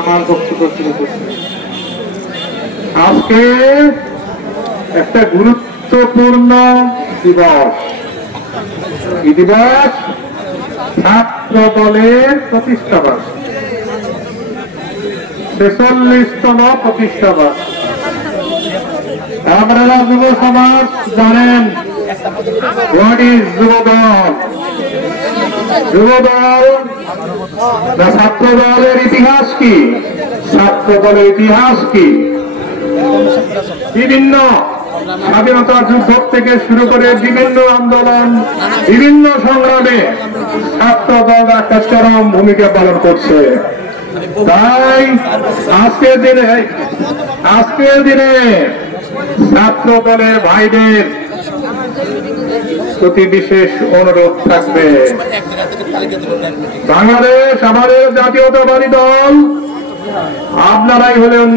আমার বক্তব্য শুরু করছি। আজকে একটা গুরুত্বপূর্ণ দিবস, এই দিবস ছাত্র দলের প্রতিষ্ঠাবার্ষ, 46তম প্রতিষ্ঠাবার্ষ। আপনারা যুব সমাজ জানেন হোয়াট ইজ যুবদল। যুবদল না ছাত্র দলের ইতিহাস কি? ছাত্র দলের ইতিহাস কি? বিভিন্ন স্বাধীনতা যুদ্ধ থেকে শুরু করে বিভিন্ন আন্দোলন, বিভিন্ন সংগ্রামে ছাত্র দল একটা চরম ভূমিকা পালন করছে। তাই আজকের দিনে ছাত্র দলের ভাইদের প্রতি বিশেষ অনুরোধ থাকবে। বাংলাদেশ আমাদের জাতীয়তাবাদী দল, আপনারাই হলেন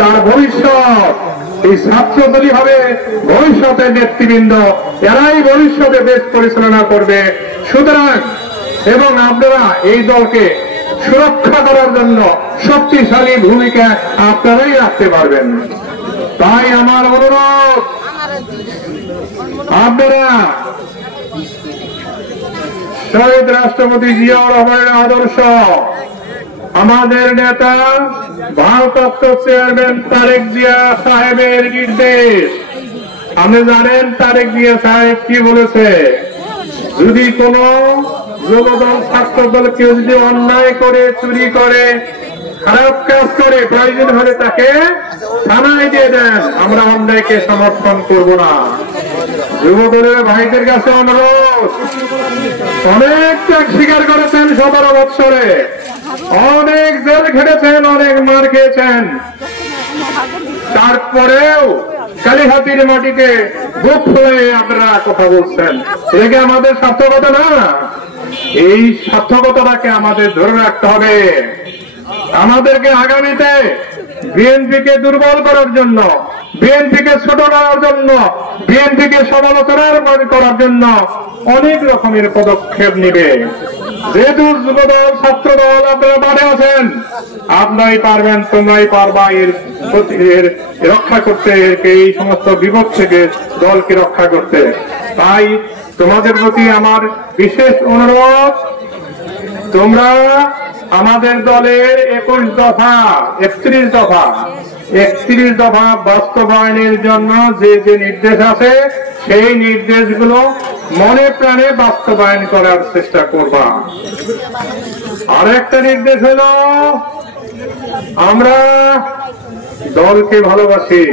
তার ভবিষ্যৎ। এই ছাত্র দলই হবে ভবিষ্যতের নেতৃবৃন্দ, এরাই ভবিষ্যতে দেশ পরিচালনা করবে। সুতরাং এবং আপনারা এই দলকে সুরক্ষা করার জন্য শক্তিশালী ভূমিকা আপনারাই রাখতে পারবেন। তাই আমার অনুরোধ, আপনারা শহীদ রাষ্ট্রপতি জিয়াউর রহমানের আদর্শ, আমাদের নেতা ভারপ্রাপ্ত চেয়ারম্যান তারেক জিয়া সাহেবের নির্দেশ, আপনি জানেন তারেক জিয়া সাহেব কি বলেছে? যদি কোন যুবদল ছাত্র দল কেউ যদি অন্যায় করে, চুরি করে, খারাপ কাজ করে, প্রয়োজন হলে তাকে থানায় দিয়ে দেন, আমরা অন্যায়কে সমর্থন করব না। যুবদলের ভাইদের কাছে অনুরোধ, অনেক ত্যাগ স্বীকার করেছেন 17 বৎসরে, অনেক জেল খেটেছেন, অনেক মার খেয়েছেন, তারপরেও কালীহাতির মাটিতে বুক ফুলে আপনারা কথা বলছেন। এটা আমাদের সার্থকতা না? এই সার্থকতাটাকে আমাদের ধরে রাখতে হবে। আমাদেরকে আগামীতে বিএনপিকে দুর্বল করার জন্য, বিএনপিকে ছোট করার জন্য, বিএনপিকে সমালোচনা করার জন্য অনেক রকমের পদক্ষেপ নিবে। যেহেতু যুবদল, ছাত্র দল আপনারা বাড়ে আছেন, আপনারাই পারবেন, তোমরাই পারবা এর রক্ষা করতে, এই সমস্ত বিপদ থেকে দলকে রক্ষা করতে। তাই তোমাদের প্রতি আমার বিশেষ অনুরোধ, তোমরা আমাদের দলের 21 দফা, 31 দফা বাস্তবায়নের জন্য যে যে নির্দেশ আছে, সেই নির্দেশগুলো মনে প্রাণে বাস্তবায়ন করার চেষ্টা করবা। আর একটা নির্দেশ হলো, আমরা দলকে ভালোবাসি।